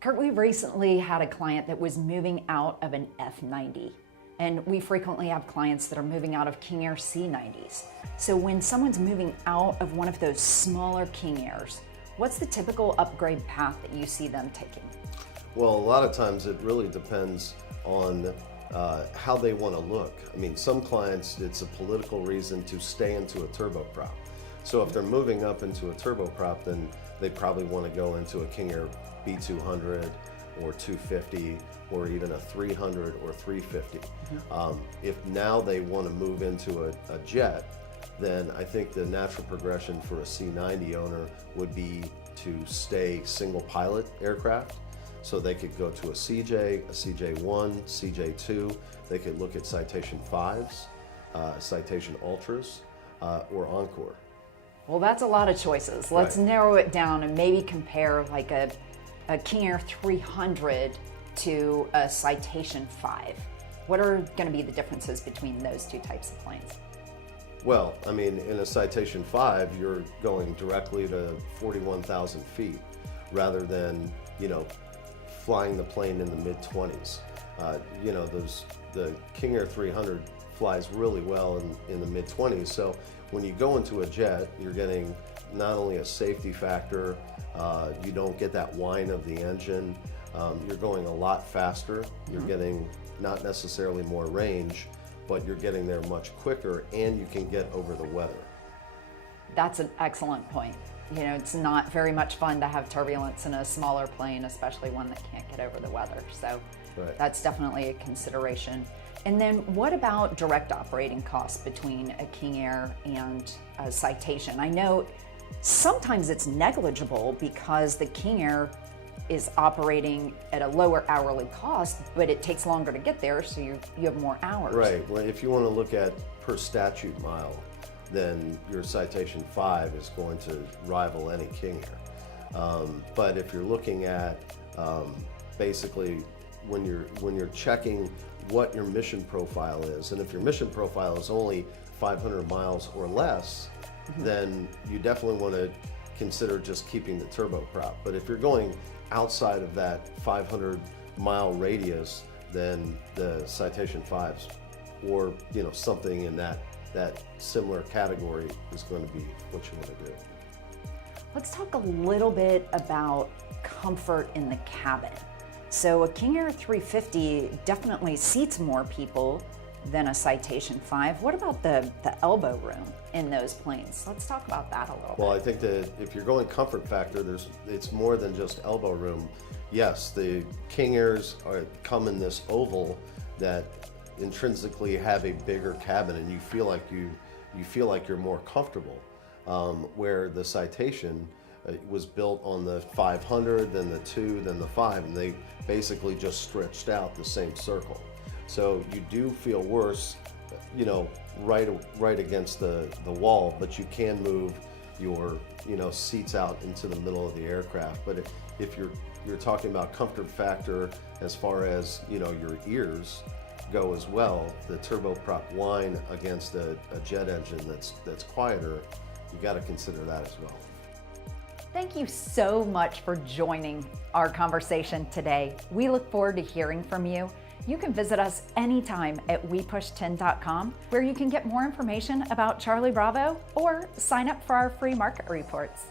Curt, we recently had a client that was moving out of an F90, and we frequently have clients that are moving out of King Air C90s. So when someone's moving out of one of those smaller King Airs, what's the typical upgrade path that you see them taking? Well, a lot of times it really depends on how they want to look. I mean, some clients, it's a political reason to stay into a turboprop. So if they're moving up into a turboprop, then they probably want to go into a King Air B200 or 250 or even a 300 or 350. If now they want to move into a jet, then I think the natural progression for a C90 owner would be to stay single pilot aircraft. So they could go to a CJ, a CJ1, CJ2. They could look at Citation 5s, Citation Ultras, or Encore. Well, that's a lot of choices. Let's narrow it down and maybe compare like a King Air 300 to a Citation 5. What are going to be the differences between those two types of planes? Well, I mean, in a Citation 5, you're going directly to 41,000 feet rather than, flying the plane in the mid-20s. The King Air 300 flies really well in the mid-20s. So when you go into a jet, you're getting not only a safety factor, you don't get that whine of the engine, you're going a lot faster, you're getting not necessarily more range, but you're getting there much quicker and you can get over the weather. That's an excellent point. It's not very much fun to have turbulence in a smaller plane, especially one that can't get over the weather. So that's definitely a consideration. And then what about direct operating costs between a King Air and a Citation? I know sometimes it's negligible because the King Air is operating at a lower hourly cost, but it takes longer to get there, so you have more hours. Right. Well, if you want to look at per statute mile, then your Citation 5 is going to rival any King Air. But if you're looking at basically when you're checking what your mission profile is, and if your mission profile is only 500 miles or less, then you definitely want to consider just keeping the turboprop. But if you're going outside of that 500 mile radius, then the Citation 5s or something in that similar category is going to be what you want to do. Let's talk a little bit about comfort in the cabin. So a King Air 350 definitely seats more people than a Citation 5. What about the elbow room in those planes? Let's talk about that a little bit. Well, I think that if you're going comfort factor, it's more than just elbow room. Yes, the King Airs come in this oval that intrinsically have a bigger cabin, and you feel like you're more comfortable. Where the Citation was built on the 500, then the 2, then the 5, and they basically just stretched out the same circle. So you do feel worse, right against the wall, but you can move your seats out into the middle of the aircraft. But if you're talking about comfort factor as far as your ears go as well, the turboprop whine against a jet engine that's quieter, you got to consider that as well. Thank you so much for joining our conversation today. We look forward to hearing from you. You can visit us anytime at wepush10.com, where you can get more information about Charlie Bravo or sign up for our free market reports.